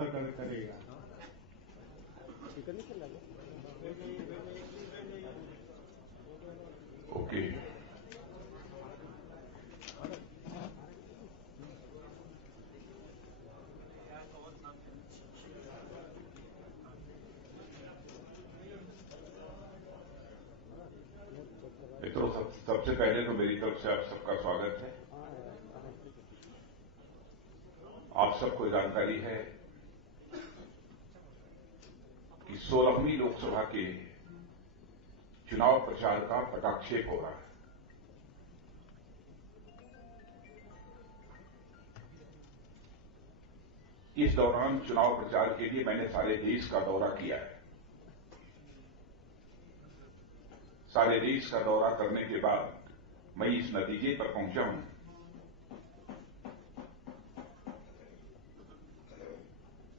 करेगा। ओके, मित्रों, सबसे पहले तो मेरी तरफ से आप सबका स्वागत है। आप सबको जानकारी है कि 16वीं लोकसभा के चुनाव प्रचार का पटाक्षेप हो रहा है। इस दौरान चुनाव प्रचार के लिए मैंने सारे देश का दौरा किया है। सारे देश का दौरा करने के बाद मैं इस नतीजे पर पहुंचा हूं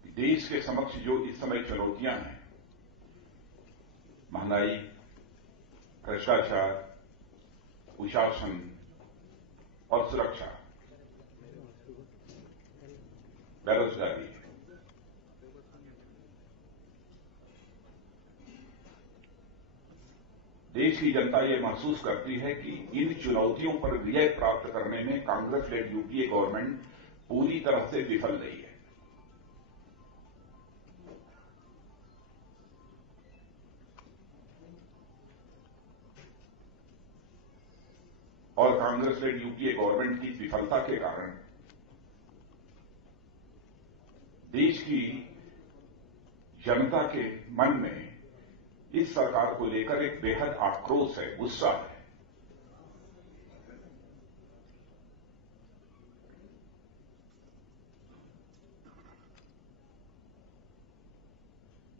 कि देश के समक्ष जो इस समय चुनौतियां हैं, महंगाई, भ्रष्टाचार, कुशासन और सुरक्षा, बेरोजगारी, देश की जनता ये महसूस करती है कि इन चुनौतियों पर विजय प्राप्त करने में कांग्रेस लेड यूपीए गवर्नमेंट पूरी तरह से विफल रही है। और कांग्रेस लेड यूपीए गवर्नमेंट की विफलता के कारण देश की जनता के मन में इस सरकार को लेकर एक बेहद आक्रोश है, गुस्सा है।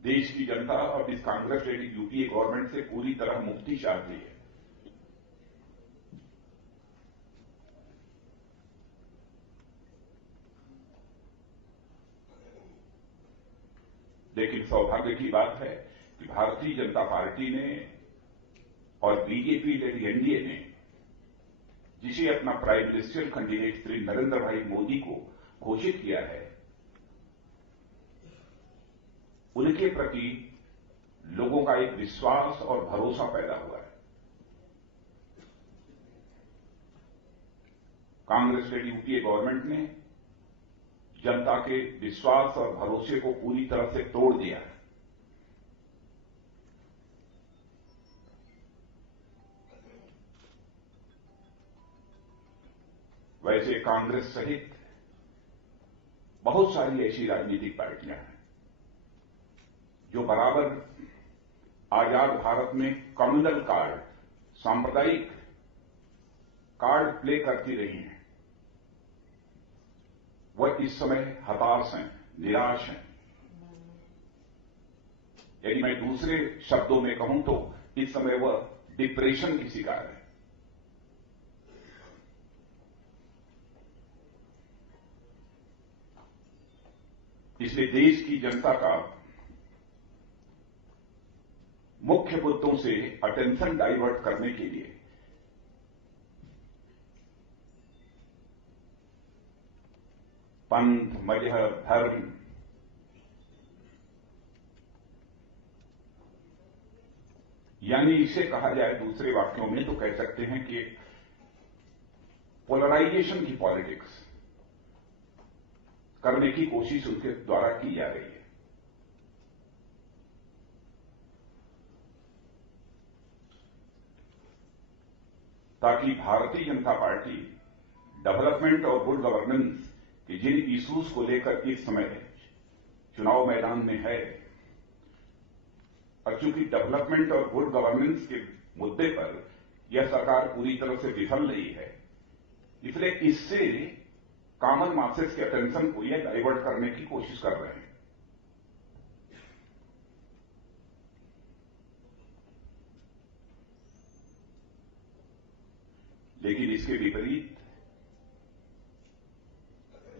देश की जनता अब इस कांग्रेस लेड यूपीए गवर्नमेंट से पूरी तरह मुक्ति चाहती है। लेकिन सौभाग्य की बात है कि भारतीय जनता पार्टी ने और बीजेपी लेड एनडीए ने, जिसे अपना prime minister candidate Shri Narendra भाई मोदी को घोषित किया है, उनके प्रति लोगों का एक विश्वास और भरोसा पैदा हुआ है। कांग्रेस लेड यूपीए गवर्नमेंट ने जनता के विश्वास और भरोसे को पूरी तरह से तोड़ दिया है। वैसे कांग्रेस सहित बहुत सारी ऐसी राजनीतिक पार्टियां हैं जो बराबर आजाद भारत में कम्युनल कार्ड, सांप्रदायिक कार्ड प्ले करती रही हैं। वह इस समय हताश हैं, निराश हैं। यदि मैं दूसरे शब्दों में कहूं तो इस समय वह डिप्रेशन की शिकार है। इसलिए देश की जनता का मुख्य मुद्दों से अटेंशन डाइवर्ट करने के लिए पंथ, मजहब, धर्म, यानी इसे कहा जाए दूसरे वाक्यों में तो कह सकते हैं कि पोलराइजेशन की पॉलिटिक्स करने की कोशिश उनके द्वारा की जा रही है। ताकि भारतीय जनता पार्टी डेवलपमेंट और गुड गवर्नेंस के जिन इश्यूज को लेकर इस समय चुनाव मैदान में है, और चूंकि डेवलपमेंट और गुड गवर्नेंस के मुद्दे पर यह सरकार पूरी तरह से विफल रही है, इसलिए इससे कॉमन मासेस के अटेंशन को यह डाइवर्ट करने की कोशिश कर रहे हैं। लेकिन इसके विपरीत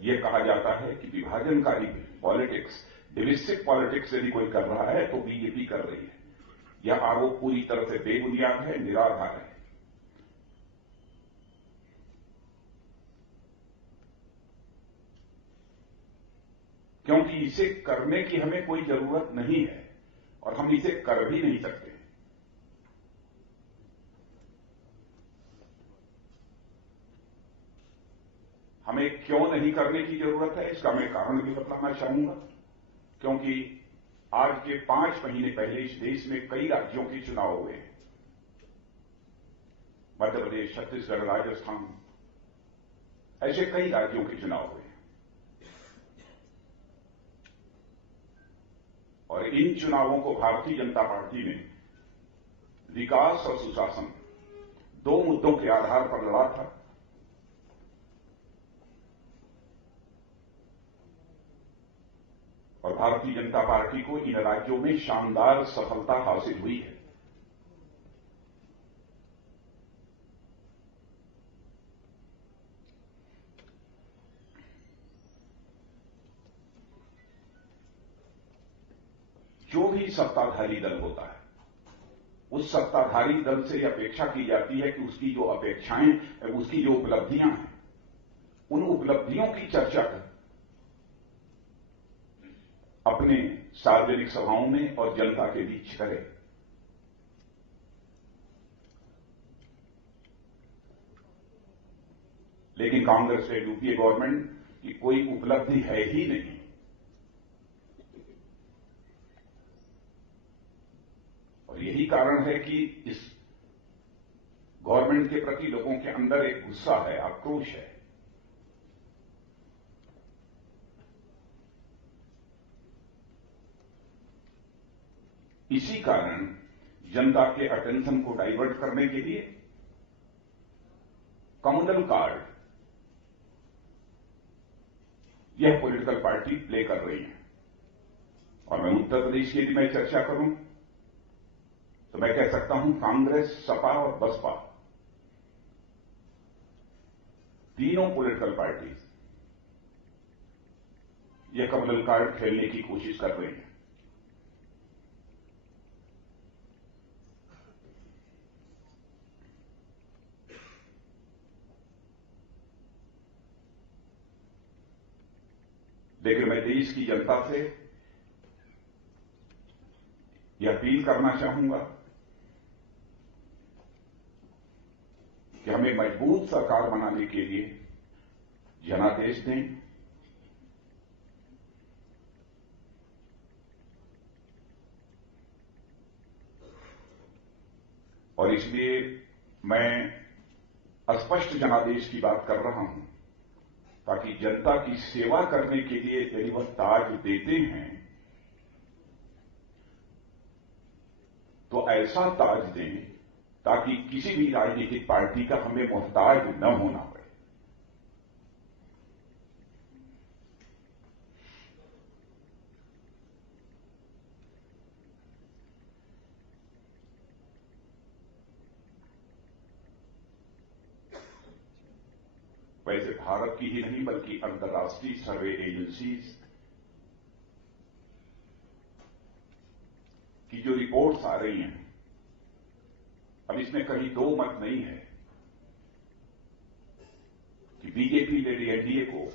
यह कहा जाता है कि विभाजनकारी पॉलिटिक्स, डिविसिव पॉलिटिक्स यदि कोई कर रहा है तो बीजेपी कर रही है। यह आरोप पूरी तरह से बेबुनियाद है, निराधार है। क्योंकि इसे करने की हमें कोई जरूरत नहीं है और हम इसे कर भी नहीं सकते। हमें क्यों नहीं करने की जरूरत है, इसका मैं कारण भी बतलाना चाहूंगा। क्योंकि आज के 5 महीने पहले इस देश में कई राज्यों के चुनाव हुए हैं। मध्य प्रदेश, छत्तीसगढ़, राजस्थान, ऐसे कई राज्यों के चुनाव हुए हैं। और इन चुनावों को भारतीय जनता पार्टी ने विकास और सुशासन 2 मुद्दों के आधार पर लड़ा था। और भारतीय जनता पार्टी को इन राज्यों में शानदार सफलता हासिल हुई है। जो भी सत्ताधारी दल होता है, उस सत्ताधारी दल से अपेक्षा की जाती है कि उसकी जो अपेक्षाएं, उसकी जो उपलब्धियां हैं, उन उपलब्धियों की चर्चा कर अपने सार्वजनिक सभाओं में और जनता के बीच करे। लेकिन कांग्रेस से यूपीए गवर्नमेंट की कोई उपलब्धि है ही नहीं। और यही कारण है कि इस गवर्नमेंट के प्रति लोगों के अंदर एक गुस्सा है, आक्रोश है। इसी कारण जनता के अटेंशन को डाइवर्ट करने के लिए कम्युनल कार्ड यह पॉलिटिकल पार्टी प्ले कर रही है। और मैं उत्तर प्रदेश की यदि मैं चर्चा करूं तो मैं कह सकता हूं कांग्रेस, सपा और बसपा तीनों पॉलिटिकल पार्टी यह कम्युनल कार्ड खेलने की कोशिश कर रही हैं। लेकिन मैं देश की जनता से यह अपील करना चाहूंगा कि हमें मजबूत सरकार बनाने के लिए जनादेश दें। और इसलिए मैं स्पष्ट जनादेश की बात कर रहा हूं, ताकि जनता की सेवा करने के लिए यदि वह ताज देते हैं तो ऐसा ताज दें ताकि किसी भी राजनीतिक पार्टी का हमें मोहताज न होना पड़े। वैसे भारत की ही नहीं बल्कि अंतर्राष्ट्रीय सर्वे एजेंसीज की जो रिपोर्ट्स आ रही हैं, अब इसमें कहीं 2 मत नहीं है कि बीजेपी लेडी एनडीए को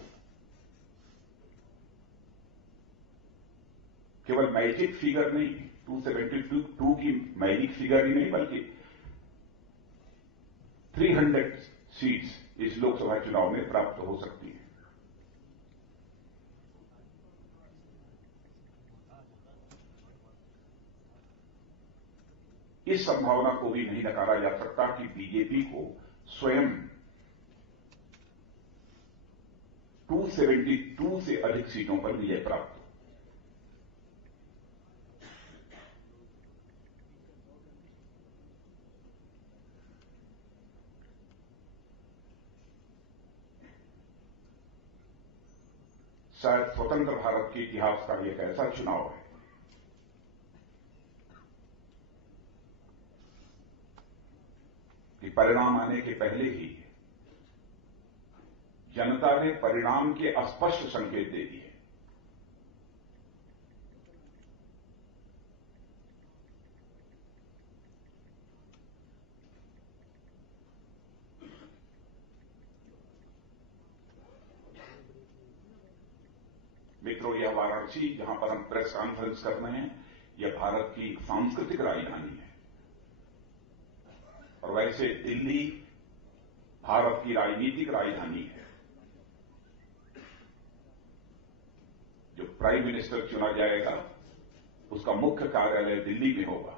केवल मैजिक फिगर नहीं, 272 की मैजिक फिगर ही नहीं बल्कि 300 सीट्स इस लोकसभा चुनाव में प्राप्त हो सकती है। इस संभावना को भी नहीं नकारा जा सकता कि बीजेपी को स्वयं 272 से अधिक सीटों पर विजय प्राप्त हो। शायद स्वतंत्र भारत के इतिहास का एक ऐसा चुनाव है कि परिणाम आने के पहले ही जनता ने परिणाम के स्पष्ट संकेत दे दिए। मित्रों, यह वाराणसी, जहां पर हम प्रेस कॉन्फ्रेंस कर रहे हैं, यह भारत की सांस्कृतिक राजधानी है। और वैसे दिल्ली भारत की राजनीतिक राजधानी है। जो प्राइम मिनिस्टर चुना जाएगा उसका मुख्य कार्यालय दिल्ली में होगा।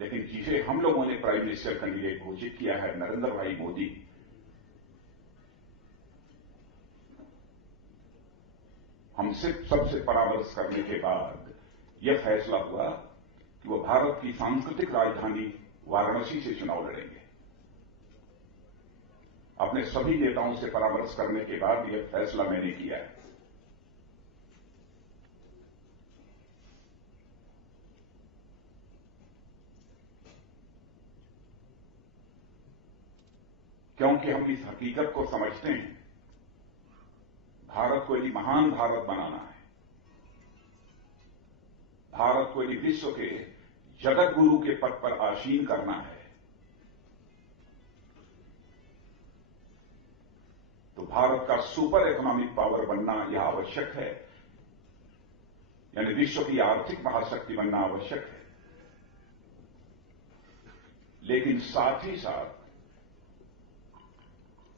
लेकिन जिसे हम लोगों ने प्राइम मिनिस्टर कैंडिडेट घोषित किया है, नरेंद्र भाई मोदी, हमसे सबसे परामर्श करने के बाद यह फैसला हुआ कि वह भारत की सांस्कृतिक राजधानी वाराणसी से चुनाव लड़ेंगे। अपने सभी नेताओं से परामर्श करने के बाद यह फैसला मैंने किया है। क्योंकि हम इस हकीकत को समझते हैं, भारत को यदि महान भारत बनाना है, भारत को यदि विश्व के जगत गुरु के पद पर आसीन करना है, तो भारत का सुपर इकोनॉमिक पावर बनना यह आवश्यक है, यानी विश्व की आर्थिक महाशक्ति बनना आवश्यक है। लेकिन साथ ही साथ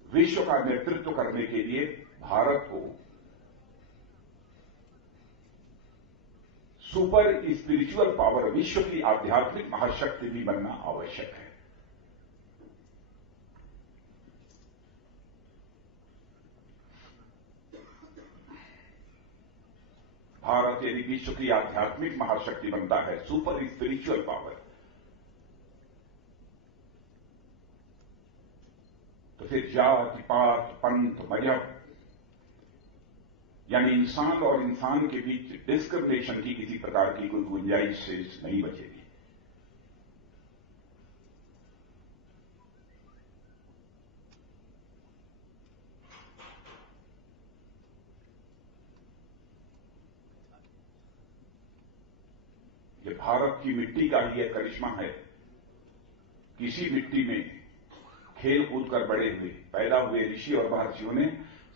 विश्व का नेतृत्व करने के लिए भारत को सुपर स्पिरिचुअल पावर, विश्व की आध्यात्मिक महाशक्ति भी बनना आवश्यक है। भारत यदि विश्व की आध्यात्मिक महाशक्ति बनता है, सुपर स्पिरिचुअल पावर, तो फिर जाति, पात, पंथ, मजहब, यानी इंसान और इंसान के बीच डिस्क्रिमिनेशन की किसी प्रकार की कोई गुंजाइश शेष नहीं बचेगी। ये भारत की मिट्टी का ही एक करिश्मा है। किसी मिट्टी में खेल कूद कर बड़े हुए, पैदा हुए ऋषि और महर्षियों ने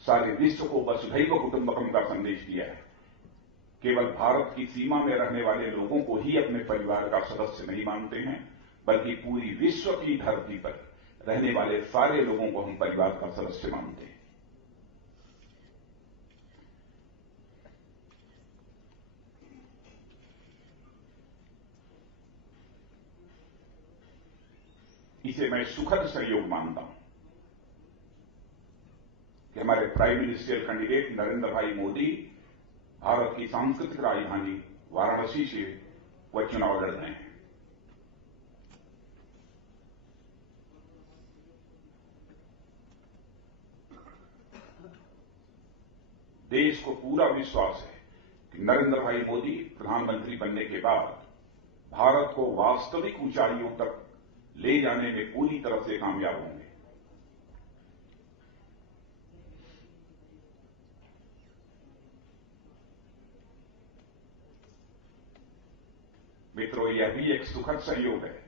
सारे विश्व को वसुधैव कुटुंबकम का संदेश दिया है। केवल भारत की सीमा में रहने वाले लोगों को ही अपने परिवार का सदस्य नहीं मानते हैं, बल्कि पूरी विश्व की धरती पर रहने वाले सारे लोगों को हम परिवार का सदस्य मानते हैं। इसे मैं सुखद संयोग मानता हूं कि हमारे प्राइम मिनिस्टर कैंडिडेट नरेंद्र भाई मोदी भारत की सांस्कृतिक राजधानी वाराणसी से वह चुनाव लड़ रहे हैं। देश को पूरा विश्वास है कि नरेंद्र भाई मोदी प्रधानमंत्री बनने के बाद भारत को वास्तविक ऊंचाइयों तक ले जाने में पूरी तरह से कामयाब होंगे। मित्रों, यह भी एक सुखद संयोग है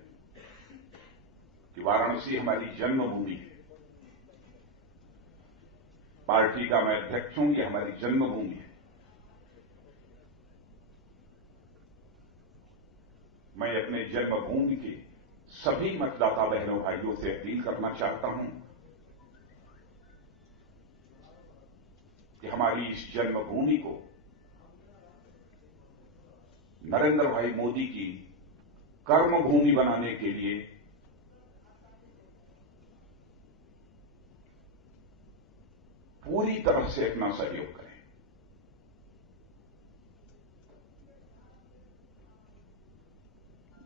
कि वाराणसी हमारी जन्मभूमि है। पार्टी का मैं अध्यक्ष हूं, यह हमारी जन्मभूमि है। मैं अपने जन्मभूमि के सभी मतदाता बहनों भाइयों से अपील करना चाहता हूं कि हमारी इस जन्मभूमि को नरेंद्र भाई मोदी की कर्मभूमि बनाने के लिए पूरी तरह से अपना सहयोग करें।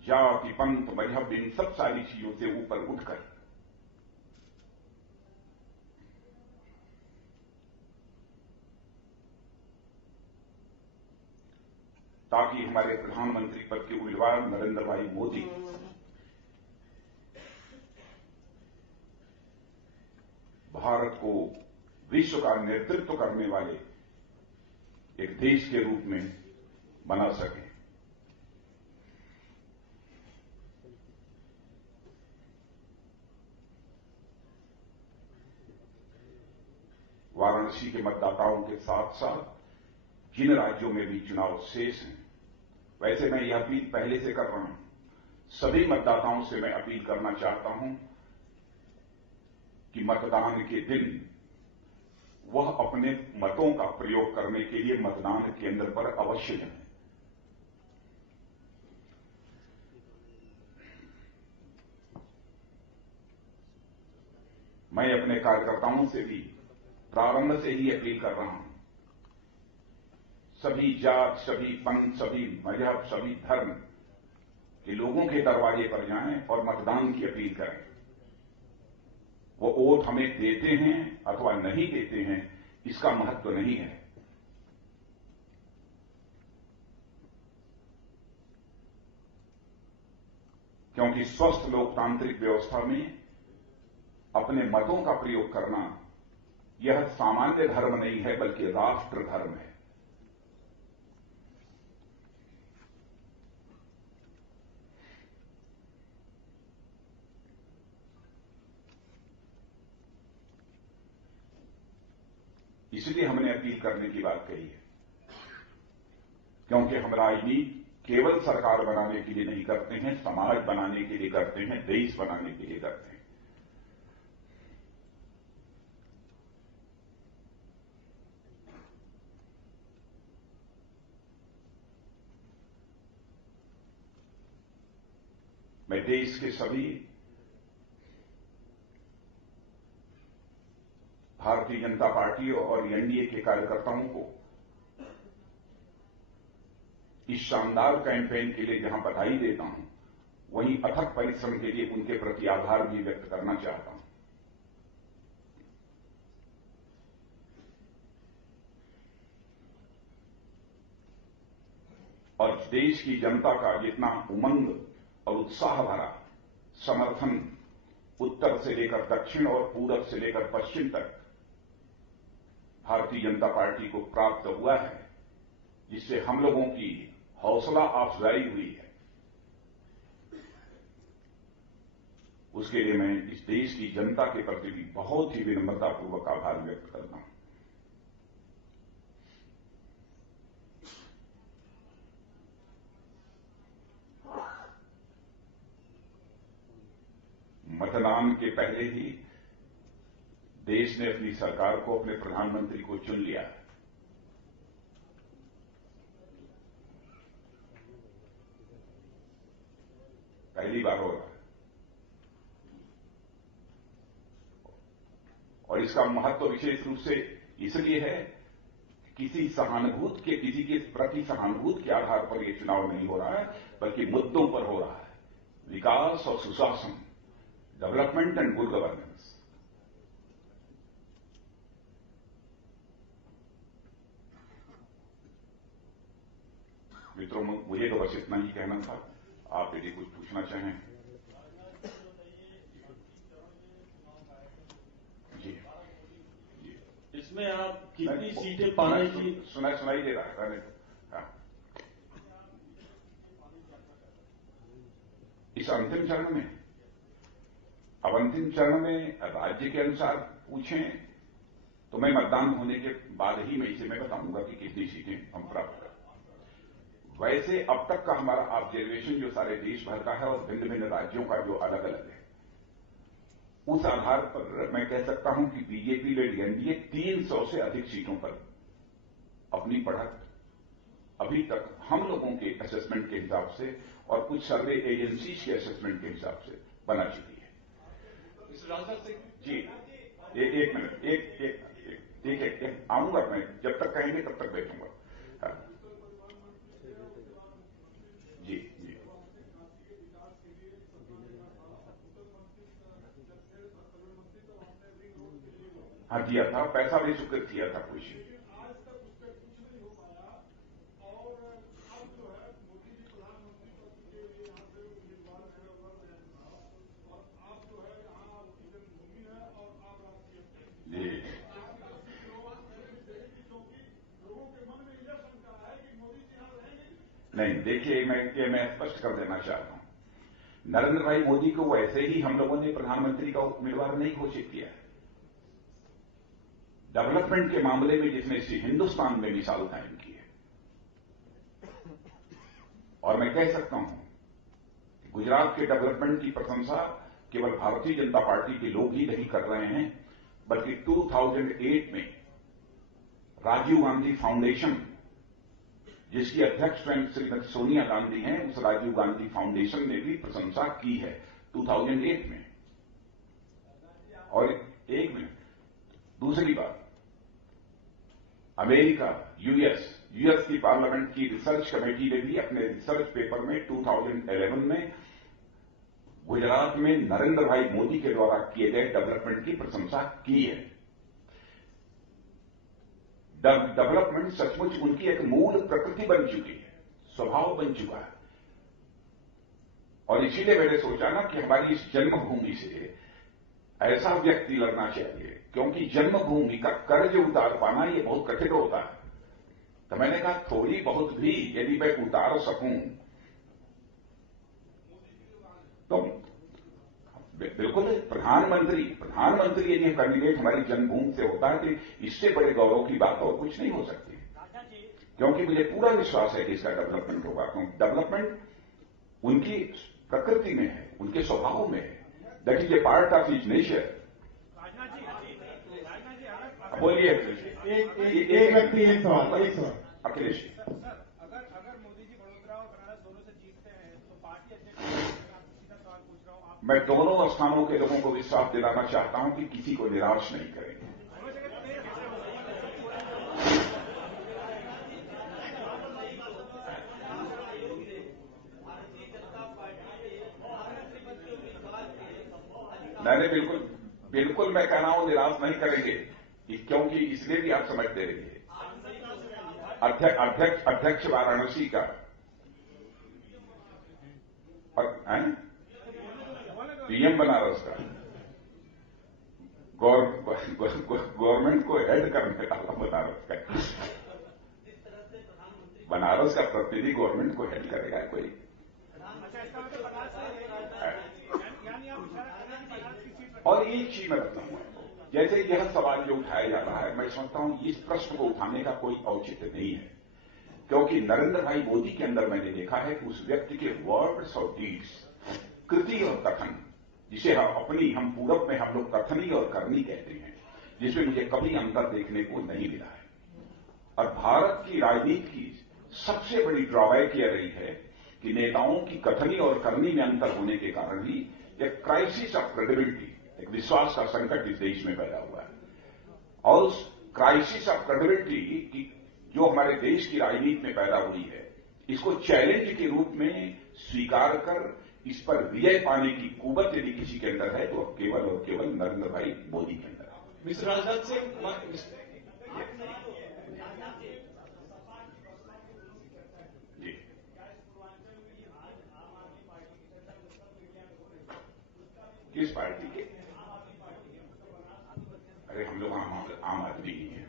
जाति, पंथ, मजहब, इन सब सारी चीजों से ऊपर उठकर ताकि हमारे प्रधानमंत्री पद के उम्मीदवार नरेंद्र भाई मोदी भारत को विश्व का नेतृत्व करने वाले एक देश के रूप में बना सके। वाराणसी के मतदाताओं के साथ साथ जिन राज्यों में भी चुनाव शेष हैं, वैसे मैं यह अपील पहले से कर रहा हूं, सभी मतदाताओं से मैं अपील करना चाहता हूं कि मतदान के दिन वह अपने मतों का प्रयोग करने के लिए मतदान केंद्र पर अवश्य जाएं। मैं अपने कार्यकर्ताओं से भी प्रारंभ से ही अपील कर रहा हूं, सभी जात, सभी पंथ, सभी मजहब, सभी धर्म के लोगों के दरवाजे पर जाएं और मतदान की अपील करें। वो वोट हमें देते हैं अथवा नहीं देते हैं, इसका महत्व नहीं है। क्योंकि स्वस्थ लोकतांत्रिक व्यवस्था में अपने मतों का प्रयोग करना यह सामान्य धर्म नहीं है, बल्कि राष्ट्र धर्म है। इसलिए हमने अपील करने की बात कही है, क्योंकि हम राजनीति केवल सरकार बनाने के लिए नहीं करते हैं, समाज बनाने के लिए करते हैं, देश बनाने के लिए करते हैं। मैं देश के सभी भारतीय जनता पार्टी और एनडीए के कार्यकर्ताओं को इस शानदार कैंपेन के लिए जहां बधाई देता हूं, वहीं अथक परिश्रम के लिए उनके प्रति आभार भी व्यक्त करना चाहता हूं। और देश की जनता का जितना उमंग और उत्साह भरा समर्थन उत्तर से लेकर दक्षिण और पूरब से लेकर पश्चिम तक भारतीय जनता पार्टी को प्राप्त हुआ है, जिससे हम लोगों की हौसला अफजाई हुई है, उसके लिए मैं इस देश की जनता के प्रति भी बहुत ही विनम्रतापूर्वक आभार व्यक्त करता हूं। मतदान के पहले ही देश ने अपनी सरकार को, अपने प्रधानमंत्री को चुन लिया है। पहली बार हो रहा है और इसका महत्व विशेष रूप से इसलिए है, किसी के प्रति सहानुभूति के आधार पर यह चुनाव नहीं हो रहा है, बल्कि मुद्दों पर हो रहा है। विकास और सुशासन, डेवलपमेंट एंड गुड गवर्नेंस। मित्रों, मुझे तो बस इतना ही कहना था। आप यदि कुछ पूछना चाहें। जी, इसमें आप कितनी सीटें पाने की सुनाई दे रहा है। हाँ। इस अंतिम चरण में, अब अंतिम चरण में राज्य के अनुसार पूछें तो मैं मतदान होने के बाद ही मैं बताऊंगा कि कितनी सीटें हम प्राप्त करें। वैसे अब तक का हमारा ऑब्जर्वेशन जो सारे देश भर का है और भिन्न भिन्न राज्यों का जो अलग अलग है, उस आधार पर मैं कह सकता हूं कि बीजेपी लेड एनडीए 300 से अधिक सीटों पर अपनी बढ़त अभी तक हम लोगों के असेसमेंट के हिसाब से और कुछ सर्वे एजेंसीज के असेसमेंट के हिसाब से बना चुकी है। जी, एक मिनट, एक आऊंगा मैं, जब तक कहेंगे तब तक बैठूंगा। हाँ। जी जी, हाँ दिया था, पैसा भी स्वीकृत किया था कुछ। नहीं, देखिए, मैं स्पष्ट कर देना चाहता हूं, नरेंद्र भाई मोदी को वैसे ही हम लोगों ने प्रधानमंत्री का उम्मीदवार नहीं घोषित किया है। डेवलपमेंट के मामले में जिसने हिंदुस्तान में मिसाल कायम की है। और मैं कह सकता हूं कि गुजरात के डेवलपमेंट की प्रशंसा केवल भारतीय जनता पार्टी के लोग ही नहीं कर रहे हैं, बल्कि 2008 में राजीव गांधी फाउंडेशन, जिसकी अध्यक्ष स्वयं श्रीमती सोनिया गांधी हैं, उस राजीव गांधी फाउंडेशन ने भी प्रशंसा की है 2008 में। और एक मिनट, दूसरी बात, अमेरिका, यूएस की पार्लियामेंट की रिसर्च कमेटी ने भी अपने रिसर्च पेपर में 2011 में गुजरात में नरेंद्र भाई मोदी के द्वारा किए गए डेवलपमेंट की प्रशंसा की है। डेवलपमेंट सचमुच उनकी एक मूल प्रकृति बन चुकी है, स्वभाव बन चुका है। और इसीलिए मैंने सोचा ना कि हमारी इस जन्मभूमि से ऐसा व्यक्ति लड़ना चाहिए, क्योंकि जन्मभूमि का कर्ज उतार पाना ये बहुत कठिन होता है। तो मैंने कहा थोड़ी बहुत भी यदि मैं उतार सकूं तो बिल्कुल प्रधानमंत्री यदि कैंडिडेट हमारी जन्मभूमि से होता है तो इससे बड़े गौरव की बात और कुछ नहीं हो सकती, क्योंकि मुझे पूरा विश्वास है कि इसका डेवलपमेंट होगा, क्योंकि डेवलपमेंट उनकी प्रकृति में है, उनके स्वभाव में है, that is a part of his nature. बोलिए एक व्यक्ति एक सवाल अखिलेश जी। अगर मोदी जी बड़ोदरा और बनारस दोनों से जीतते हैं तो पार्टी अध्यक्ष सीधा सवाल पूछ रहा हूं, मैं दोनों स्थानों के लोगों को विश्वास दिलाना चाहता हूं कि किसी को निराश नहीं करेंगे। मैंने बिल्कुल मैं कह रहा हूं निराश नहीं करेंगे, क्योंकि इसलिए भी आप समझते रहिए, अध्यक्ष वाराणसी का पीएम बनारस का, गवर्नमेंट को हेड करने वाला बनारस का प्रतिनिधि गवर्नमेंट को हेड करेगा कोई। और एक चीज मैं बताऊंगा, जैसे यह सवाल जो उठाया जा रहा है, मैं समझता हूं इस प्रश्न को उठाने का कोई औचित्य नहीं है, क्योंकि नरेंद्र भाई मोदी के अंदर मैंने देखा है कि उस व्यक्ति के वर्ड्स और डीड्स, कृति और कथन, जिसे हम पूरब में हम लोग कथनी और करनी कहते हैं, जिसमें मुझे कभी अंतर देखने को नहीं मिला है। और भारत की राजनीति की सबसे बड़ी ड्रॉबैक यह रही है कि नेताओं की कथनी और करनी में अंतर होने के कारण ही एक क्राइसिस ऑफ क्रेडिबिलिटी, एक विश्वास का संकट इस देश में पैदा हुआ है। और उस क्राइसिस ऑफ क्रेडिबिलिटी की जो हमारे देश की राजनीति में पैदा हुई है, इसको चैलेंज के रूप में स्वीकार कर इस पर विजय पाने की कुवत यदि किसी के अंदर है तो केवल और केवल नरेंद्र भाई मोदी के अंदर है। मिस्टर राजनाथ सिंह, जी किस पार्टी के? अरे हम लोग आम आदमी ही हैं।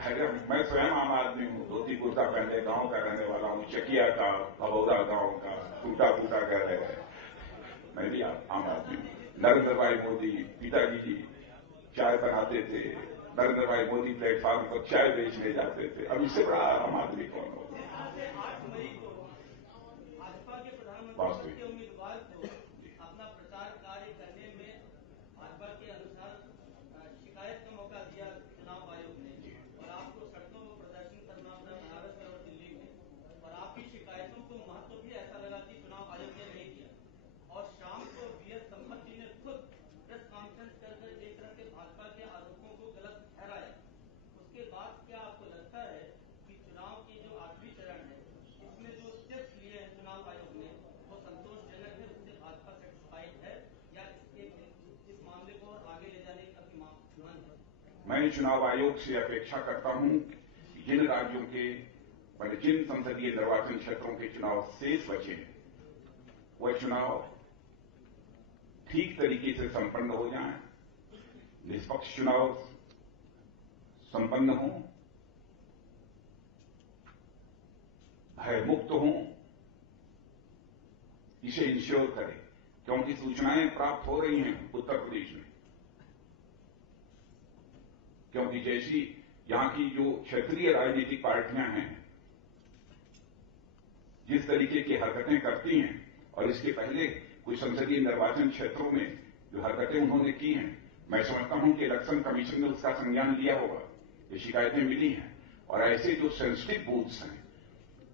अरे मैं स्वयं आम आदमी हूँ, धोती कुर्ता पहने गांव का रहने वाला हूँ, चकिया का, भगौदा गांव का, टूटा फूटा का रह गए, मैं भी आम आदमी हूँ। नरेंद्र भाई मोदी पिताजी जी चाय बनाते थे, नरेंद्र भाई मोदी प्लेटफॉर्म पर चाय बेचने जाते थे, अब इससे बड़ा आम आदमी कौन हो? वास्तविक अपना प्रचार कार्य करने में भाजपा के अनुसार शिकायत का मौका दिया चुनाव आयोग ने, और आपको सड़कों पर प्रदर्शन करना पड़ा बनारस और दिल्ली में, और आपकी शिकायतों को महत्व भी ऐसा लगा कि चुनाव आयोग ने नहीं किया। और शाम को बीएस संपत जी ने खुद प्रेस कॉन्फ्रेंस कर एक तरह से भाजपा के आरोपों को गलत ठहराया। उसके बाद क्या आपको लगता है कि चुनाव के जो आखिरी चरण है, इसमें जो स्टेप्स लिए हैं चुनाव आयोग ने, वो संतोषजनक है, उससे भाजपा सेटिस्फाइड है, या इस मामले को आगे ले जाने का भी मन है? मैं चुनाव आयोग से अपेक्षा करता हूं कि जिन राज्यों के जिन संसदीय निर्वाचन क्षेत्रों के चुनाव शेष बचे हैं, वह चुनाव ठीक तरीके से संपन्न हो जाएं, निष्पक्ष चुनाव संपन्न हों, भयमुक्त हों, इसे इंश्योर करें। क्योंकि सूचनाएं प्राप्त हो रही हैं उत्तर प्रदेश में, क्योंकि जैसी यहां की जो क्षेत्रीय राजनीतिक पार्टियां हैं जिस तरीके की हरकतें करती हैं, और इसके पहले कुछ संसदीय निर्वाचन क्षेत्रों में जो हरकतें उन्होंने की हैं, मैं समझता हूं कि इलेक्शन कमीशन ने उसका संज्ञान लिया होगा। ये शिकायतें मिली हैं और ऐसे जो सेंसिटिव बूथ्स हैं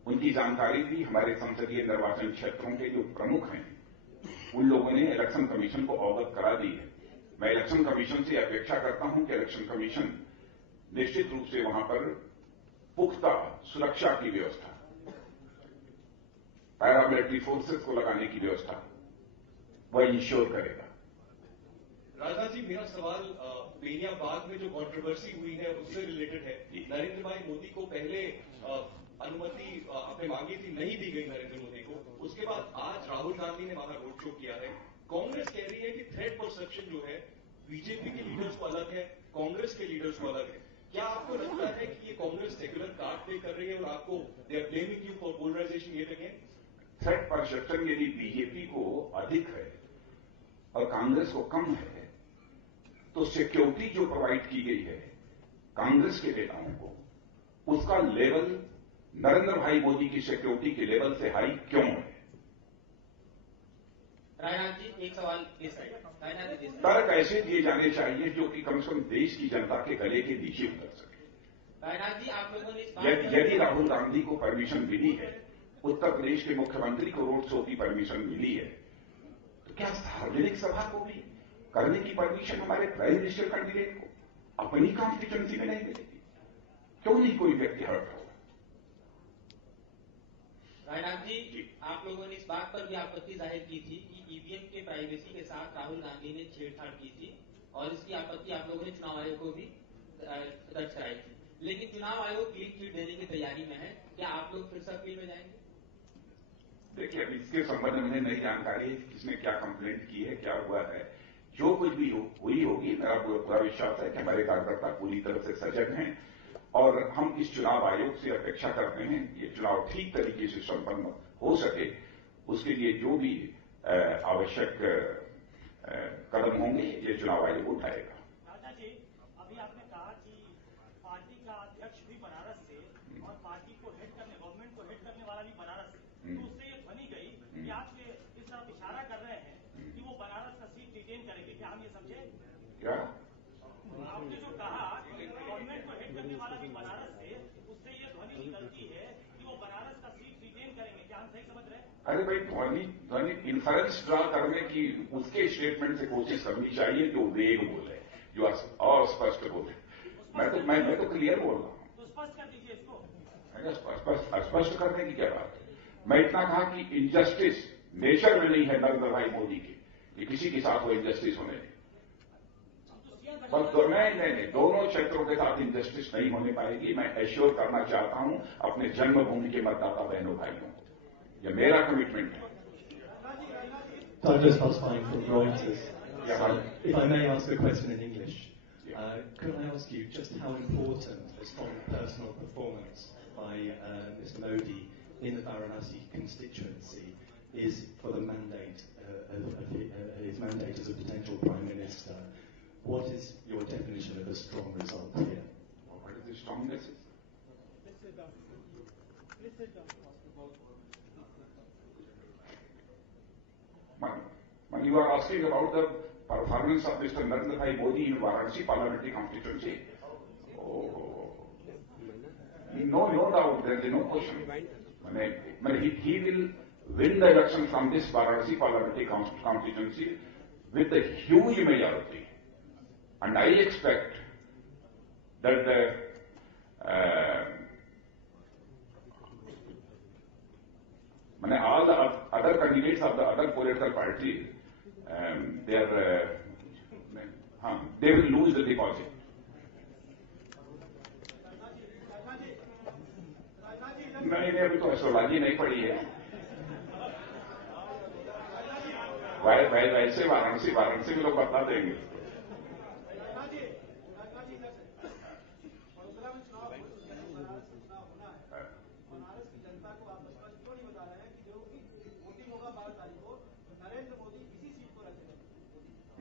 उनकी जानकारी भी हमारे संसदीय निर्वाचन क्षेत्रों के जो प्रमुख हैं उन लोगों ने इलेक्शन कमीशन को अवगत करा दी है। मैं इलेक्शन कमीशन से अपेक्षा करता हूं कि इलेक्शन कमीशन निश्चित रूप से वहां पर पुख्ता सुरक्षा की व्यवस्था, पैरामिलिट्री फोर्सेस को लगाने की व्यवस्था वह इंश्योर करेगा। राजनाथ जी, मेरा सवाल बेनिया बाग में जो कंट्रोवर्सी हुई है उससे रिलेटेड है। नरेंद्र भाई मोदी को पहले अनुमति आपने मांगी थी, नहीं दी गई नरेंद्र मोदी को। उसके बाद आज राहुल गांधी ने वहां रोड शो किया है। कांग्रेस कह रही है कि थ्रेट परसेप्शन जो है बीजेपी के लीडर्स को अलग है, कांग्रेस के लीडर्स को अलग है। क्या आपको लगता है कि ये कांग्रेस सेक्युलर कार्ड प्ले कर रही है और आपको they are blaming you for polarisation yet again? Threat perception यदि बीजेपी को अधिक है और कांग्रेस को कम है तो सिक्योरिटी जो प्रोवाइड की गई है कांग्रेस के नेताओं को, उसका लेवल नरेंद्र भाई मोदी की सिक्योरिटी के लेवल से हाई क्यों है? राजनाथ जी, एक सवाल इस साइड। राजनाथ जी, तर्क ऐसे दिए जाने चाहिए जो कि कम से कम देश की जनता के गले के नीचे उतर सके। राजनाथ जी, आप लोगों ने यदि राहुल गांधी को परमिशन मिली है, उत्तर प्रदेश के मुख्यमंत्री को रोड शो की परमिशन मिली है, तो क्या सार्वजनिक सभा को भी करने की परमिशन हमारे प्राइम मिनिस्टर कैंडिडेट को अपनी कॉन्स्टिट्यूंसी में नहीं मिलेगी? क्यों नहीं कोई व्यक्ति हर्ट होगा? राजनाथ जी, आप लोगों ने इस बात पर भी आपत्ति जाहिर की थी कि ईवीएम के प्राइवेसी के साथ राहुल गांधी ने छेड़छाड़ की थी और इसकी आपत्ति आप लोगों ने चुनाव आयोग को भी दर्ज कराई थी, लेकिन चुनाव आयोग क्लीन चिट देने की तैयारी में है। क्या आप लोग फिर से अपील में जाएंगे? देखिए, अब इसके संबंध में नई जानकारी है, किसने क्या कंप्लेंट की है, क्या हुआ है, जो कुछ भी हुई होगी। मेरा पूरा विश्वास है कि हमारे कार्यकर्ता पूरी तरह से सजग हैं और हम इस चुनाव आयोग से अपेक्षा करते हैं ये चुनाव ठीक तरीके से संपन्न हो सके, उसके लिए जो भी आवश्यक कदम होंगे ये चुनाव आयोग उठाएगा। राजा जी, अभी आपने कहा कि पार्टी का अध्यक्ष भी बनारस से और पार्टी को हेड करने, गवर्नमेंट को हेड करने वाला भी बनारस से, तो उससे ये ध्वनि गई कि आप इस तरफ इशारा कर रहे हैं कि वो बनारस का सीट रिटेन करेंगे। क्या हम ये समझे? क्या आपने जो कहा कि गवर्नमेंट को हेड करने वाला भी बनारस से, उससे ये ध्वनि निकलती है कि वो बनारस का सीट रिटेन करेंगे। क्या हम सही समझ रहे हैं? अरे भाई, ध्वनि इन्फरेंस ड्रा करने की उसके स्टेटमेंट से कोशिश करनी चाहिए जो वेग बोले, जो अस्पष्ट बोले। मैं तो क्लियर बोल रहा हूं। तो स्पष्ट कर दीजिए इसको। स्पष्ट करने की क्या बात है? मैं इतना कहा कि इनजस्टिस नेचर में नहीं है नरेंद्र भाई मोदी की, ये किसी के साथ वो इनजस्टिस होने नहीं। बस नहीं, दोनों क्षेत्रों के साथ इनजस्टिस नहीं होने पाएगी। मैं एश्योर करना चाहता हूं अपने जन्मभूमि के मतदाता बहनों भाइयों को, ये मेरा कमिटमेंट है। Douglas Hosfine from Reuters. Yeah. If I may ask a question in English, could I ask you just how important a strong personal performance by Mr. Modi in the Varanasi constituency is for the mandate of his mandate as a potential Prime Minister? What is your definition of a strong result here? What is the strongness? You are asking about the performance of Mr. Narendra Bhai Modi in Varanasi parliamentary constituency. Oh, no doubt, there is no question. He will win the election from this Varanasi parliamentary constituency with a huge majority. And I expect that all the other candidates of the other political parties, they will lose the deposit. नहीं, अभी तो astrology नहीं पढ़ी है। वैसे वाराणसी में लोग बता देंगे। बनारस की जनता को आप स्पष्ट क्यों नहीं बता रहे हैं कि जो वोटिंग होगा 12 तारीख को नरेंद्र मोदी इसी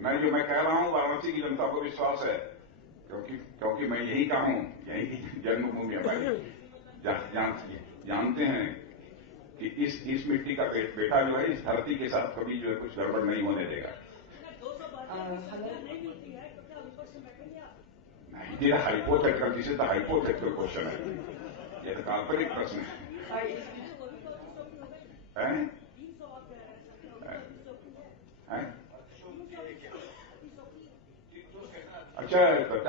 मैं जो मैं कह रहा हूं वाराणसी की जनता को विश्वास है, क्योंकि मैं यही का हूं, यही की जन्मभूमि हमारी। जानते हैं कि इस मिट्टी का बेटा जो है इस धरती के साथ कभी जो है कुछ गड़बड़ नहीं होने देगा। नहीं, ये हाइपोथेटिकल, जिसे तो हाइपोथेटिकल क्वेश्चन है, ये तो काल्पनिक प्रश्न है। अच्छा,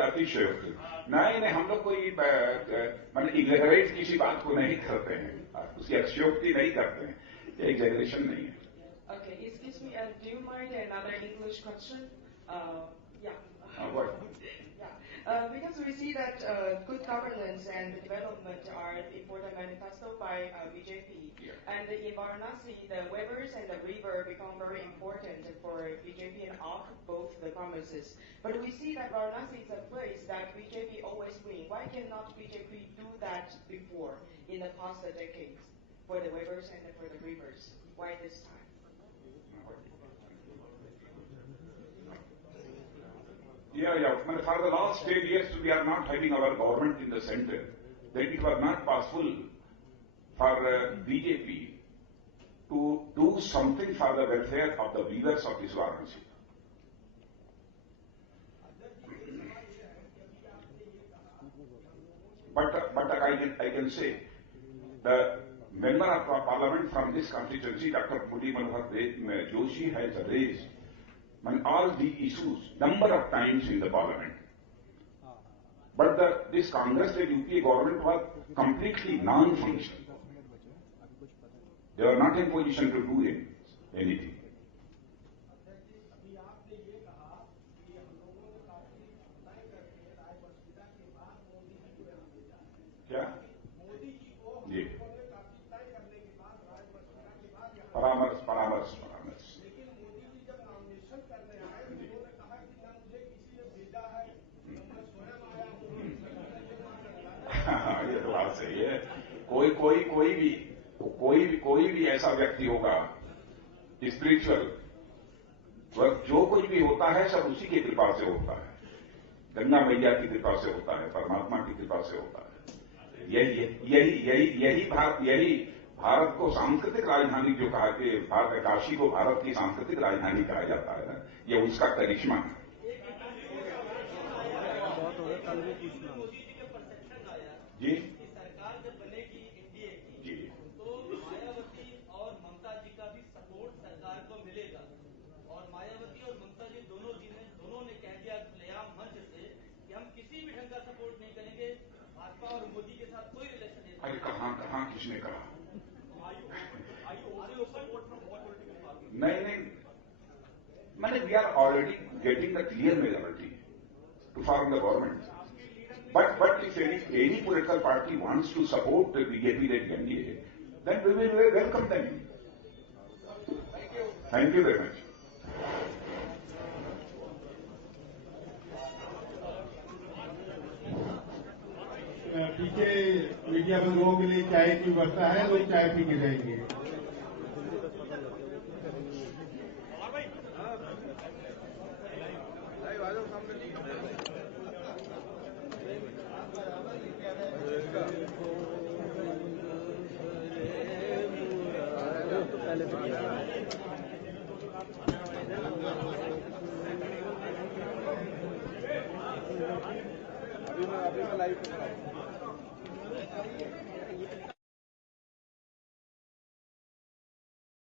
अतिशयोक्ति नहीं, हम लोग कोई मैंने एग्जैगरेट किसी बात को नहीं करते हैं, उसकी अतिशयोक्ति नहीं करते हैं, ये एग्जैगरेशन नहीं है। Okay, excuse me, do you mind another English question? Yeah. What? Because we see that good governance and development are important manifesto by BJP. Yeah. And in Varanasi, the rivers and the river become very important for BJP and AAP, both the provinces. But we see that Varanasi is a place that BJP always win. Why cannot BJP do that before, in the past decades, for the rivers and for the rivers? Why this time? Yeah. For the last 10 years, we are not having our government in the center. Then it was not possible for BJP to do something for the welfare of the weavers of this Varanasi. But I can say the member of parliament from this constituency, Dr. Murli Manohar Joshi, has raised on all the issues number of times in the parliament. But this Congress-led UPA government was completely non-functional. They were not in position to do anything. क्या? जी, परामर्श। ये तो बात सही है। कोई भी ऐसा व्यक्ति होगा स्पिरिचुअल वर्क, जो कुछ भी होता है सब उसी की कृपा से होता है, गंगा मैया की कृपा से होता है, परमात्मा की कृपा से होता है। यही भारत को सांस्कृतिक राजधानी जो कहा कि काशी को भारत की सांस्कृतिक राजधानी कहा जाता है, ये उसका करिश्मा है। जी, सरकार जब बनेगी एनडीए की, तो मायावती और ममता जी का भी सपोर्ट सरकार को मिलेगा। और मायावती और ममता जी दोनों ने कह दिया खुलेआम मंच से कि हम किसी भी ढंग का सपोर्ट नहीं करेंगे, भाजपा और मोदी के साथ कोई रिलेशन नहीं। अरे कहाँ किसने कहा? नहीं, मैंने we are already getting the clear majority to form the government. But if any political party wants to support the BJP-led NDA, then we will welcome them. Thank you very much. पीछे media पर लोगों के लिए चाय की व्यवस्था है, लोग चाय पी के जाएंगे।